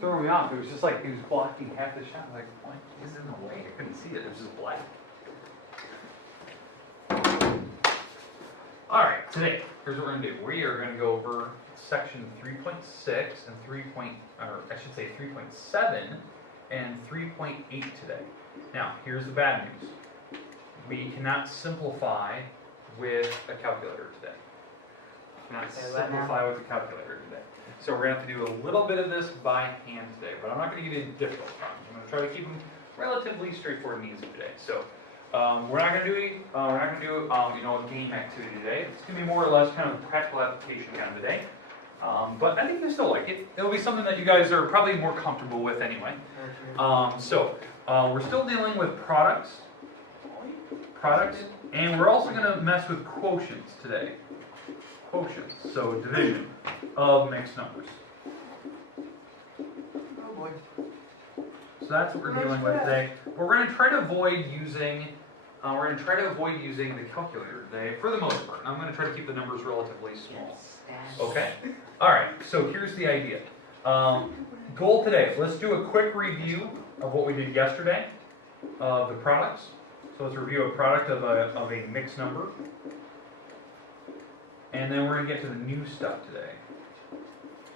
Threw me off. It was just like he was blocking half the shot. Like, what is in the way? I couldn't see it. It was just black. All right, today, here's what we're gonna do. We are gonna go over section 3.6 and 3.7 and 3.8 today. Now, here's the bad news. We cannot simplify with a calculator today. Cannot simplify with a calculator today. So we're gonna have to do a little bit of this by hand today, but I'm not gonna give you difficult problems. I'm gonna try to keep them relatively straightforward and easy today. So we're not gonna do a game activity today. It's gonna be more or less kind of a practical application kind of a day. But I think you still like it. It'll be something that you guys are probably more comfortable with anyway. We're still dealing with products, and we're also gonna mess with quotients today. Quotients, so division of mixed numbers. Oh boy. So that's what we're dealing with today. We're going to try to avoid using the calculator today for the most part. I'm going to try to keep the numbers relatively small. Okay. All right. So here's the idea. Goal today. Let's do a quick review of what we did yesterday of the products. So let's review a product of a mixed number. And then we're going to get to the new stuff today.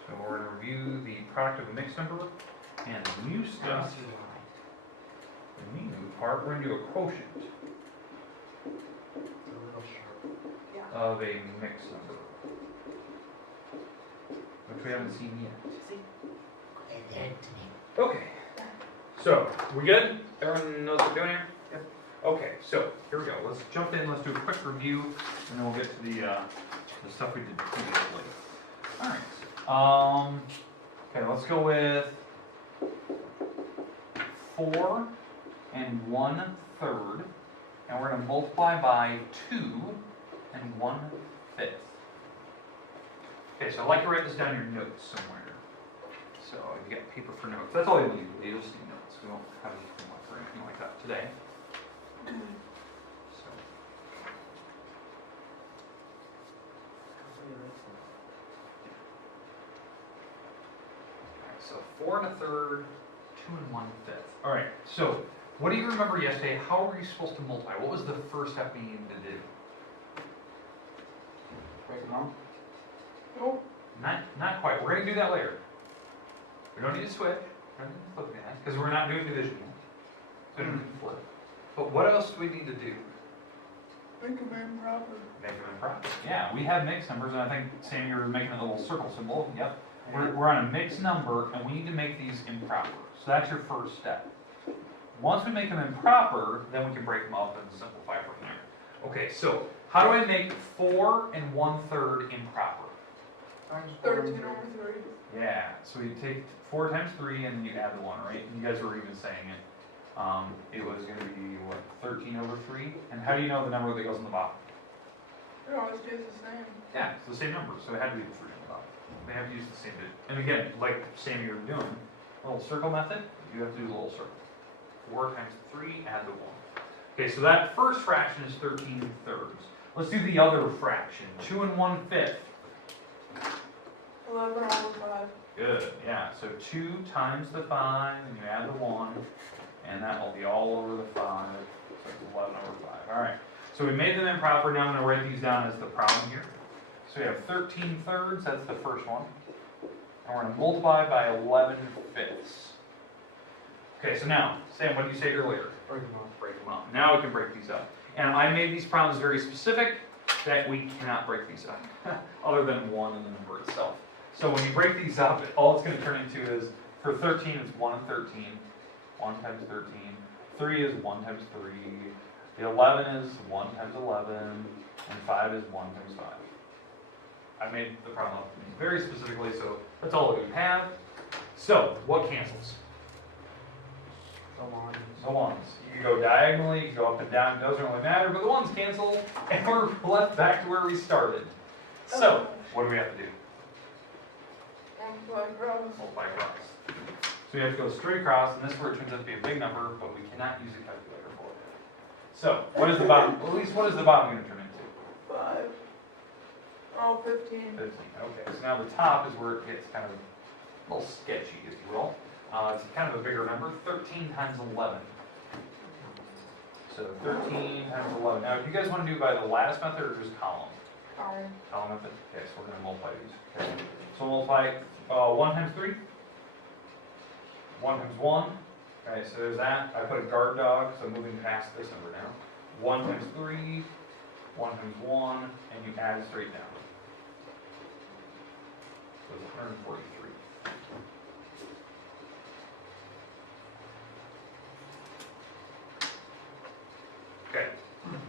So we're going to review the product of a mixed number and the new stuff. The new part, we're going to do a quotient of a mixed number, which we haven't seen yet. Okay. So, we good? Everyone knows what we're doing here? Yep. Okay, so here we go. Let's jump in, let's do a quick review, and then we'll get to the stuff we did previously. Alright. Okay, let's go with 4 1/3, and we're going to multiply by 2 1/5. Okay, so I'd like to write this down in your notes somewhere. So you got paper for notes. That's all you need. You just need notes. We won't have anything like or anything like that today. So 4 1/3, 2 1/5. All right. So, what do you remember yesterday? How were you supposed to multiply? What was the first step we needed to do? Break them up. Nope. Not quite. We're going to do that later. We don't need to switch. We don't need to flip that because we're not doing division yet. So we don't need to flip. But what else do we need to do? Make them improper. Make them improper. Yeah, we have mixed numbers, and I think Sam, you were making a little circle symbol. Yep. We're on a mixed number, and we need to make these improper. So that's your first step. Once we make them improper, then we can break them up and simplify from there. Okay, so how do I make 4 1/3 improper? 13 over 3. Yeah, so you take 4 times 3, and then you add the 1, right? And you guys were even saying it. It was going to be, what, 13 over 3? And how do you know the number that goes on the bottom? It always stays the same. Yeah, it's the same number, so it had to be the 3 on the bottom. They have to use the same digit. And again, like Sam, you were doing, a little circle method, you have to do a little circle. 4 times 3, add the 1. Okay, so that first fraction is 13/3. Let's do the other fraction, 2 1/5. 11 over 5. Good, yeah, so 2 times the 5, and you add the 1, and that will be all over the 5, so it's 11 over 5. All right, so we made them improper. Now I'm going to write these down as the problem here. So we have 13/3, that's the first one. And we're going to multiply by 11/5. Okay, so now, Sam, what did you say earlier? Break them up. Break them up. Now we can break these up. And I made these problems very specific that we cannot break these up, other than 1 and the number itself. So when you break these up, all it's going to turn into is, for 13, it's 1 and 13. 1 times 13. 3 is 1 times 3. The 11 is 1 times 11. And 5 is 1 times 5. I made the problem up very specifically, so that's all that we have. So, what cancels? The ones. You can go diagonally, you can go up and down, it doesn't really matter, but the ones cancel, and we're left back to where we started. So, what do we have to do? Multiply across. Multiply across. So we have to go straight across, and this is where it turns out to be a big number, but we cannot use a calculator for it. So, what is the bottom? Well, at least what is the bottom going to turn into? 5. Oh, 15. 15. Okay, so now the top is where it gets kind of a little sketchy, if you will. It's kind of a bigger number, 13 times 11. So 13 times 11. Now, if you guys want to do by the lattice method or just column? Column method? Okay, so we're going to multiply these. Okay. So we'll multiply 1 times 3. 1 times 1. Okay, so there's that. I put a guard dog, so I'm moving past this number now. 1 times 3. 1 times 1. And you add it straight down. So it's 143. Okay,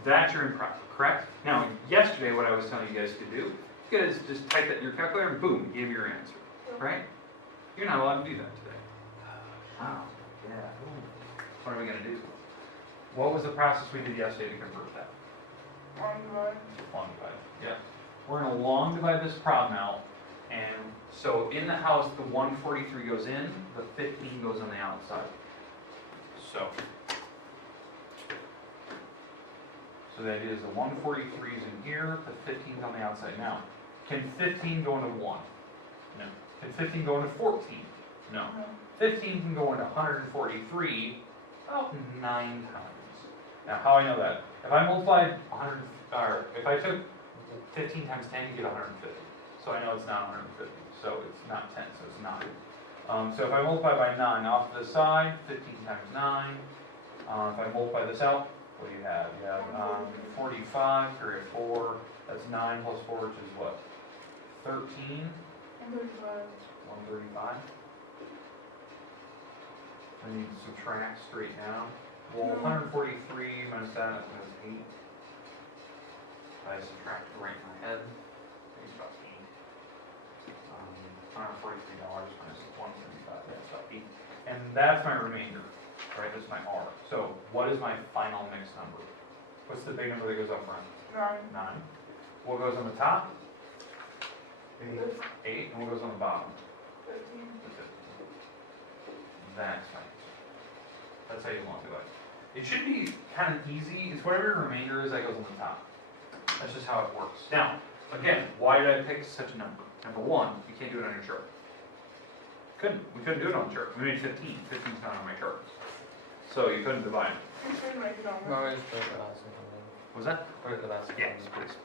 that's your improper, correct? Now, yesterday what I was telling you guys to do, you guys just type that in your calculator and boom, give your answer, right? You're not allowed to do that today. Wow, yeah. What are we going to do? What was the process we did yesterday to convert that? Long divide. Long divide, yeah. We're going to long divide this problem out, and so in the house, the 143 goes in, the 15 goes on the outside. So the idea is the 143 is in here, the 15 is on the outside. Now, can 15 go into 1? No. Can 15 go into 14? No. 15 can go into 143 about 9 times. Now, how I know that? If I multiplied 100, or if I took 15 times 10, you get 150. So I know it's not 150. So it's not 10, so it's 9. So if I multiply by 9 off to the side, 15 times 9. If I multiply this out, what do you have? You have 45, carry a 4. That's 9 plus 4, which is what? 13? 135. 135. I need to subtract straight down. Well, 143 minus that is 8. I subtract it right in my head. It's about 8. $143 minus 135, that's about 8. And that's my remainder, right? That's my R. So what is my final mixed number? What's the big number that goes up front? 9. 9. What goes on the top? 8. 8. And what goes on the bottom? 15. That's my answer. That's how you want to do it. It should be kind of easy. It's whatever your remainder is that goes on the top. That's just how it works. Now, again, why did I pick such a number? Number one, you can't do it on your chart. We couldn't do it on the chart. We made 15. 15's not on my chart. So you couldn't divide it. You should make it on No, there. it's the last one. Was that? Or the last one. Yes, please.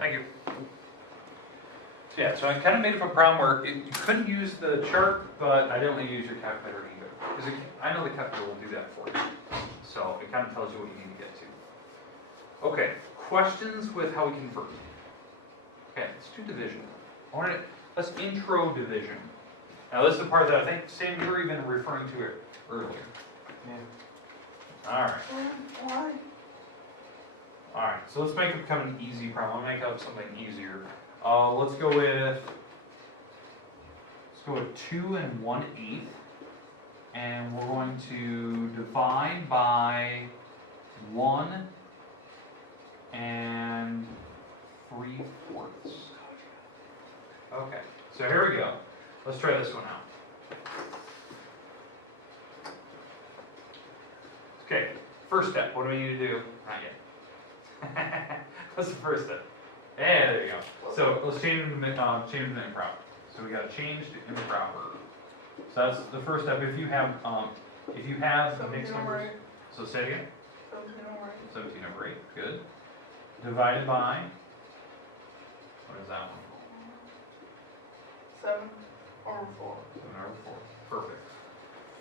Thank you. So yeah, so I kind of made up a problem where you couldn't use the chart, but I didn't want you to use your calculator either. Because I know the calculator will do that for you. So it kind of tells you what you need to get to. Okay, questions with how we convert. Okay, let's do division. Let's intro division. Now this is the part that I think, Sam, you were even referring to it earlier. Yeah. Alright. Why? Alright, so let's make it become an easy problem. I'll make up something easier. Let's go with 2 1/8. And we're going to divide by 1 3/4. Okay, so here we go. Let's try this one out. Okay, first step, what do we need to do? Not yet. What's the first step? Yeah, there you go. So let's change the improper. So we got to change to improper. So that's the first step. If you have the mixed numbers. So say it again. 17 over 8. Good. Divided by. What is that one? 7 over 4. 7 over 4. Perfect.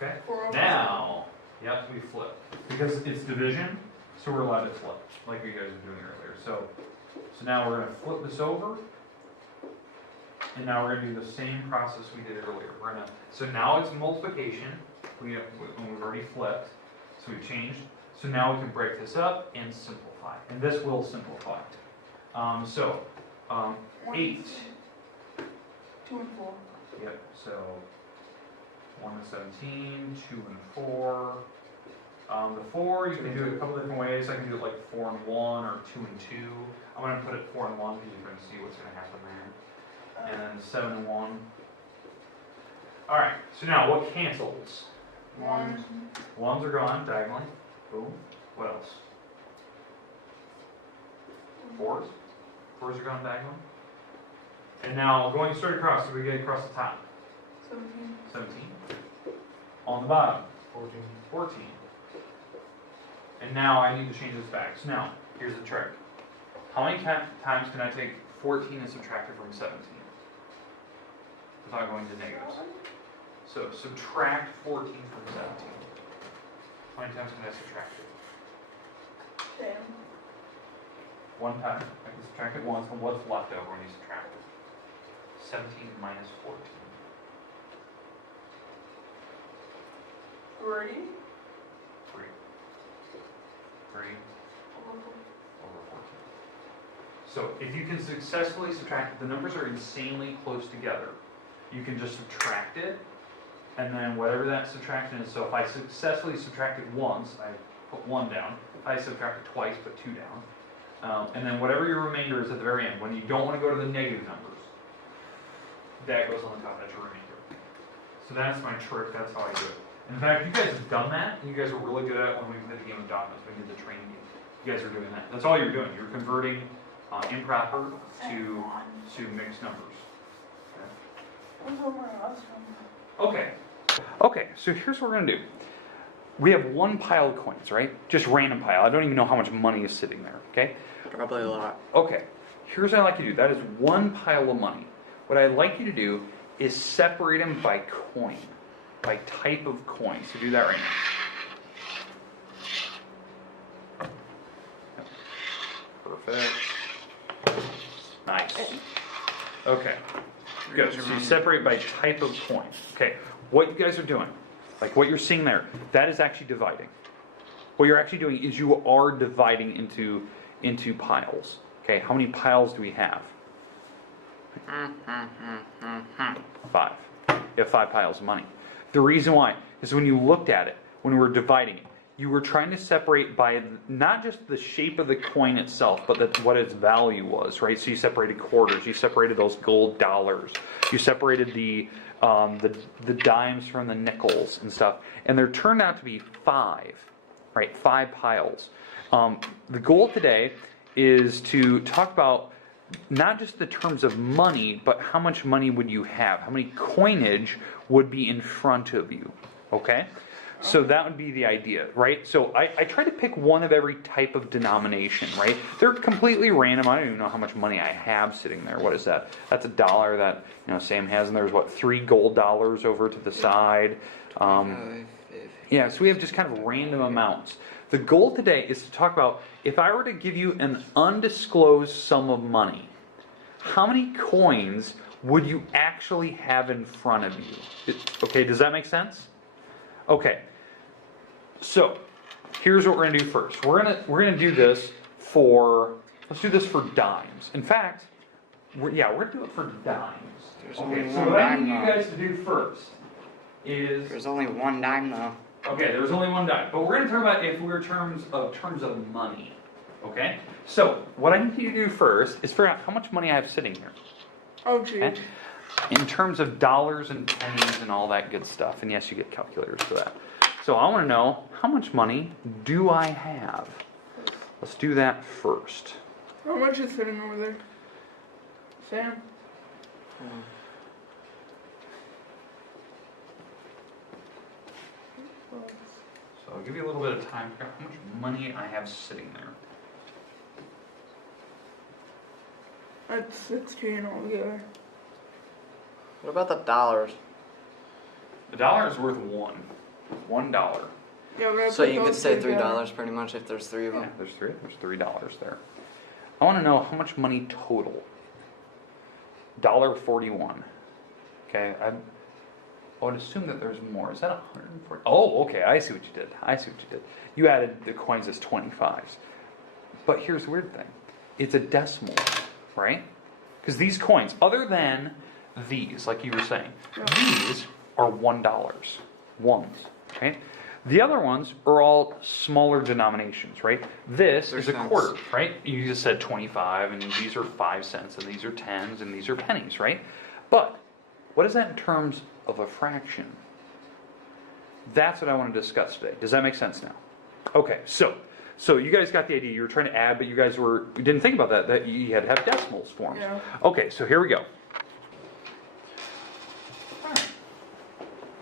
Okay. 4 over Now, yep, we flip because it's division, so we're allowed to flip like you guys were doing earlier. So now we're going to flip this over. And now we're going to do the same process we did earlier. So now it's multiplication. We've already flipped. So we've changed. So now we can break this up and simplify. And this will simplify. 8. 2 and 4. Yep, so 1 and 17, 2 and 4. The 4, you can do it a couple different ways. I can do it like 4 and 1 or 2 and 2. I'm going to put it 4 and 1 because you're going to see what's going to happen there. And then 7 and 1. Alright, so now what cancels? 1. Ones are gone diagonally. Boom. What else? 4s. 4s are gone diagonally. And now going straight across, so we get across the top. 17. on the bottom? 14. 14. And now I need to change this back. So now, here's the trick. How many times can I take 14 and subtract it from 17? Without going to negatives. So subtract 14 from 17. How many times can I subtract it? 10. One time. I can subtract it once, and what's left over when you subtract it? 17 minus 14. 3. 3. 3 over 14. So if you can successfully subtract it, the numbers are insanely close together. You can just subtract it, and then whatever that subtraction is, so if I successfully subtract it once, I put 1 down. If I subtract it twice, put 2 down. And then whatever your remainder is at the very end, when you don't want to go to the negative numbers, that goes on the top, that's your remainder. So that's my trick, that's how I do it. In fact, you guys have done that, and you guys were really good at it when we played the game of Dogmas, we did the train game. You guys are doing that. That's all you're doing. You're converting improper to mixed numbers. What's on my last one? Okay. Okay, so here's what we're going to do. We have one pile of coins, right? Just random pile. I don't even know how much money is sitting there, okay? Probably a lot. Okay, here's what I like you to do. That is one pile of money. What I'd like you to do is separate them by coin, by type of coin. So do that right now. Perfect. Nice. Okay. Good. So you separate by type of coin. Okay. What you guys are doing, like what you're seeing there, that is actually dividing. What you're actually doing is you are dividing into piles. Okay. How many piles do we have? 5. You have 5 piles of money. The reason why is when you looked at it, when we were dividing it, you were trying to separate by not just the shape of the coin itself, but what its value was, right? So you separated quarters, you separated those gold dollars, you separated the dimes from the nickels and stuff, and there turned out to be 5, right? 5 piles. The goal today is to talk about not just the terms of money, but how much money would you have? How many coinage would be in front of you? Okay? So that would be the idea, right? So I try to pick one of every type of denomination, right? They're completely random. I don't even know how much money I have sitting there. What is that? That's $1 that Sam has, and there's 3 gold dollars over to the side. Yeah, so we have just kind of random amounts. The goal today is to talk about if I were to give you an undisclosed sum of money, how many coins would you actually have in front of you? Okay, does that make sense? Okay. So, here's what we're going to do first. We're going to do this for, let's do this for dimes. In fact, we're going to do it for dimes. There's Okay, only so one what I dime need you though. guys to do first is, There's only one dime though. okay, there's only one dime, but we're going to talk about if we're terms of money. Okay? So, what I need you to do first is figure out how much money I have sitting here. Oh, gee. Okay? In terms of dollars and pennies and all that good stuff. And yes, you get calculators for that. So I want to know, how much money do I have? Let's do that first. How much is sitting over there? Sam? So I'll give you a little bit of time to figure out how much money I have sitting there. That's 16 altogether. What about the dollars? The dollar is worth $1. $1. Yeah, but I So put you could those say together. $3 pretty much if there's 3 of Yeah, them. there's three. There's $3 there. I want to know how much money total. $1.41. Okay, I would assume that there's more. Is that 140? Oh, okay. I see what you did. You added the coins as 25s. But here's the weird thing. It's a decimal, right? Because these coins, other than these, like you were saying, these are $1. Ones, okay? The other ones are all smaller denominations, right? This is a Cents. quarter, right? You just said 25, and these are 5 cents, and these are tens, and these are pennies, right? But what is that in terms of a fraction? That's what I want to discuss today. Does that make sense now? Okay, so you guys got the idea. You were trying to add, but you guys didn't think about that you had to have decimals forms. Yeah. Okay, so here we go.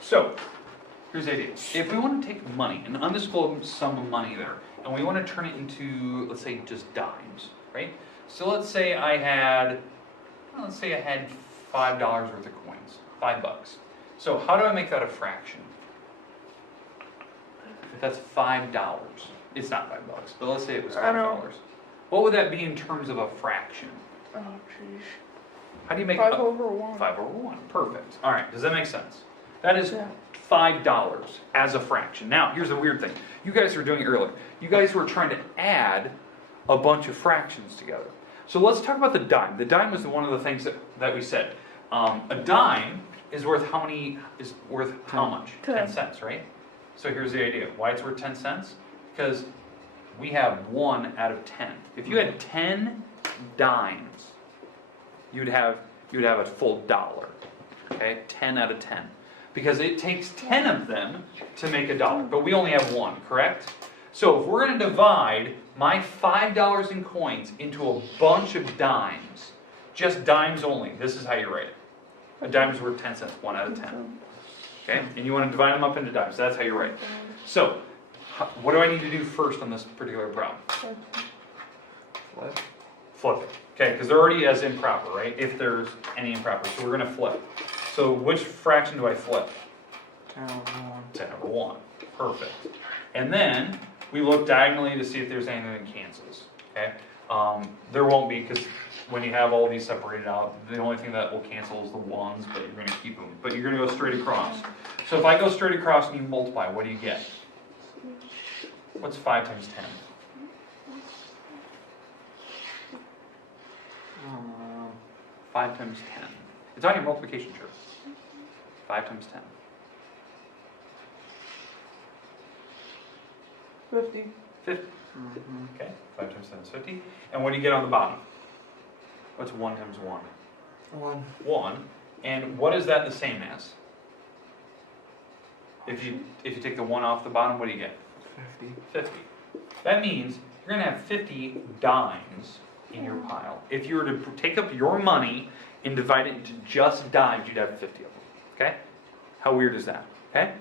So, here's the idea. If we want to take money, an undisclosed sum of money there, and we want to turn it into, let's say, just dimes, right? So let's say I had $5 worth of coins, $5. So how do I make that a fraction? If that's $5, it's not $5, but let's say it was I know. $5. What would that be in terms of a fraction? Oh, jeez. How do you make 5 a- over 1. 5/1? Perfect. All right, does that make sense? That is Yeah. $5 as a fraction. Now, here's the weird thing. You guys were doing it earlier. You guys were trying to add a bunch of fractions together. So let's talk about the dime. The dime was one of the things that we said. A dime is worth how much? 10. 10 cents, right? So here's the idea. Why it's worth 10 cents? Because we have 1 out of 10. If you had 10 dimes, you'd have a full dollar. Okay? 10 out of 10. Because it takes 10 of them to make a dollar, but we only have 1, correct? So if we're going to divide my $5 in coins into a bunch of dimes, just dimes only, this is how you write it. A dime is worth 10 cents, 1 out of 10. Okay? And you want to divide them up into dimes, that's how you write it. So, what do I need to do first on this particular problem? Flip it. Okay, because they're already as improper, right? If there's any improper. So we're going to flip. So which fraction do I flip? 10/1. Perfect. And then we look diagonally to see if there's anything that cancels. Okay? There won't be, because when you have all these separated out, the only thing that will cancel is the ones, but you're going to keep them. But you're going to go straight across. So if I go straight across and you multiply, what do you get? What's 5 times 10? 5 times 10. It's on your multiplication chart. 5 times 10. 50. 50. Okay, 5 times 10 is 50. And what do you get on the bottom? What's 1 times 1? 1. And what is that the same as? If you take the 1 off the bottom, what do you get? 50. That means you're going to have 50 dimes in your pile. If you were to take up your money and divide it into just dimes, you'd have 50 of them. Okay? How weird is that? Okay?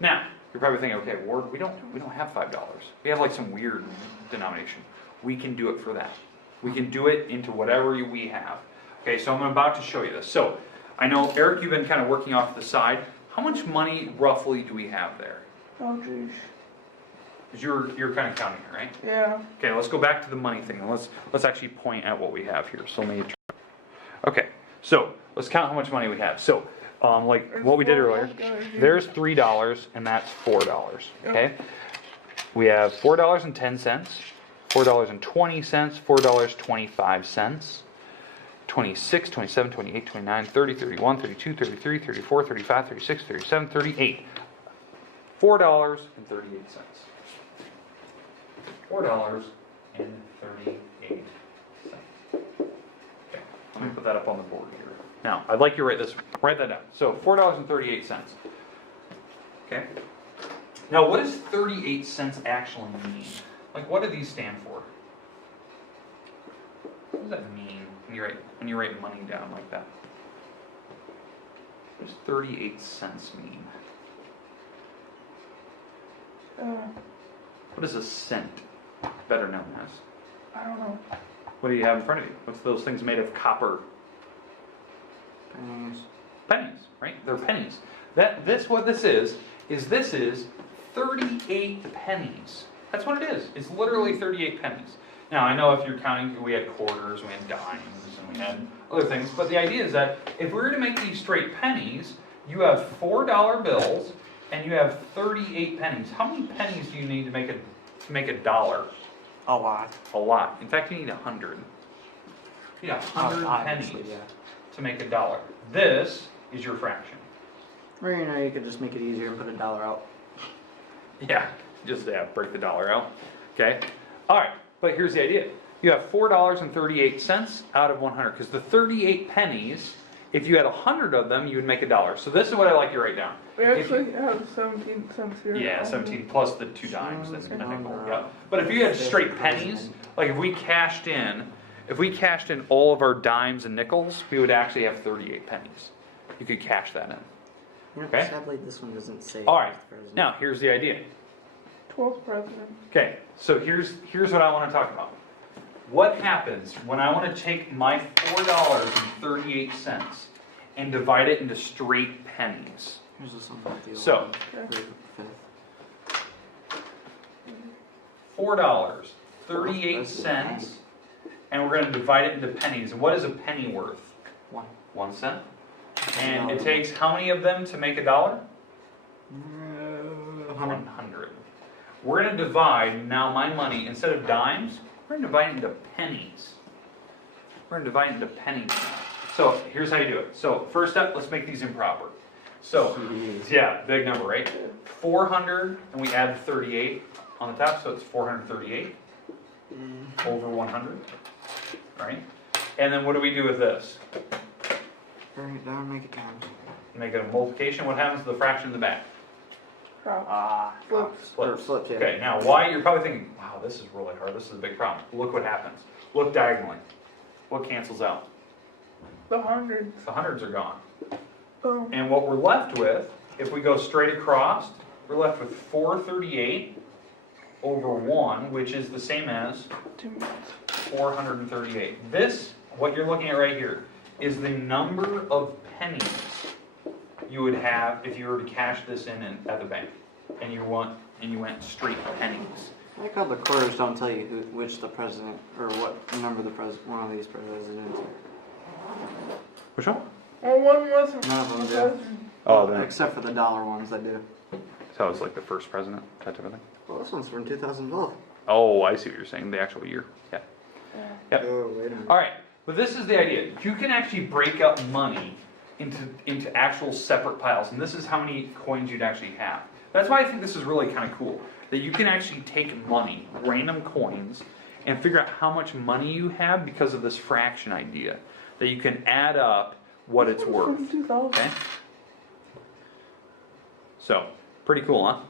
Now, you're probably thinking, okay, Ward, we don't have $5. We have like some weird denomination. We can do it for that. We can do it into whatever we have. Okay, so I'm about to show you this. So, I know, Eric, you've been kind of working off to the side. How much money roughly do we have there? Oh, jeez. Because you're kind of counting it, right? Yeah. Okay, let's go back to the money thing. Let's actually point at what we have here. So let me. Okay, so let's count how much money we have. So, like what we did earlier, there's $3 and that's $4. Okay, we have $4.10, $4.20, $4.25, 26, 27, 28, 29, 30, 31, 32, 33, 34, 35, 36, 37, 38. $4.38. $4.38. Okay, let me put that up on the board here. Now, I'd like you to write that down. So, $4.38. Okay? Now, what does 38 cents actually mean? Like, what do these stand for? What does that mean when you write money down like that? What does 38 cents mean? What is a cent better known as? I don't know. What do you have in front of you? What's those things made of copper? Pennies, right? They're pennies. What this is 38 pennies. That's what it is. It's literally 38 pennies. Now, I know if you're counting, we had quarters, we had dimes, and we had other things, but the idea is that if we were to make these straight pennies, you have $4 bills, and you have 38 pennies. How many pennies do you need to make a dollar? A lot. A lot. In fact, you need 100. You need 100 pennies to make a dollar. This is your fraction. Or you could just make it easier and put $1 out. Yeah, just break the dollar out. Okay? All right, but here's the idea. You have $4.38 out of 100, because the 38 pennies, if you had 100 of them, you would make a dollar. So this is what I like you to write down. We actually have 17 cents here. Yeah, 17 plus the 2 dimes and a nickel. Yeah. But if you had straight pennies, like if we cashed in all of our dimes and nickels, we would actually have 38 pennies. You could cash that in. You know, Okay. sadly, this one doesn't say. All right. president. Now, here's the idea. 12th president. Okay, so here's what I want to talk about. What happens when I want to take my $4.38 and divide it into straight pennies? Here's this one with the old So- one. Okay. Fifth. $4.38, and we're going to divide it into pennies. And what is a penny worth? One. 1 cent. And it takes how many of them to make a dollar? 100. We're going to divide now my money, instead of dimes, we're going to divide it into pennies. We're going to divide it into pennies now. So here's how you do it. So first step, let's make these improper. So, Jeez. yeah, big number, right? 400, and we add 38 on the top, so it's 438 over 100, right? And then what do we do with this? Bring it down, make it count. Make it a multiplication. What happens to the fraction in the back? Drop. Flips. Or Splits. flipped, yeah. Okay, now why, you're probably thinking, wow, this is really hard, this is a big problem. Look what happens. Look diagonally. What cancels out? The hundreds. The hundreds are gone. Boom. And what we're left with, if we go straight across, we're left with 438 over 1, which is the same as 2 minutes. 438. This, what you're looking at right here, is the number of pennies you would have if you were to cash this in at the bank, and you went straight pennies. I like how the quarters don't tell you which the president or what number one of these presidents are. Which one? Well, one wasn't. None of them the do. president. Oh, Except for the dollar ones that do. so it's like the first president, that type of thing. Well, this one's from 2012. Oh, I see what you're saying. The actual year. Yeah. Yep. Oh, wait a minute. All right, but this is the idea. You can actually break up money into actual separate piles, and this is how many coins you'd actually have. That's why I think this is really kind of cool, that you can actually take money, random coins, and figure out how much money you have because of this fraction idea, that you can add up what it's worth. From 2000. Okay? So, pretty cool, huh?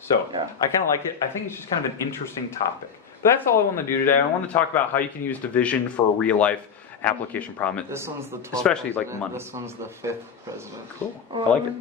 So, Yeah. I kind of like it. I think it's just kind of an interesting topic. But that's all I want to do today. I want to talk about how you can use division for a real life application problem. This one's the 12th Especially, like, president. money. This one's the 5th president. Cool. I like it.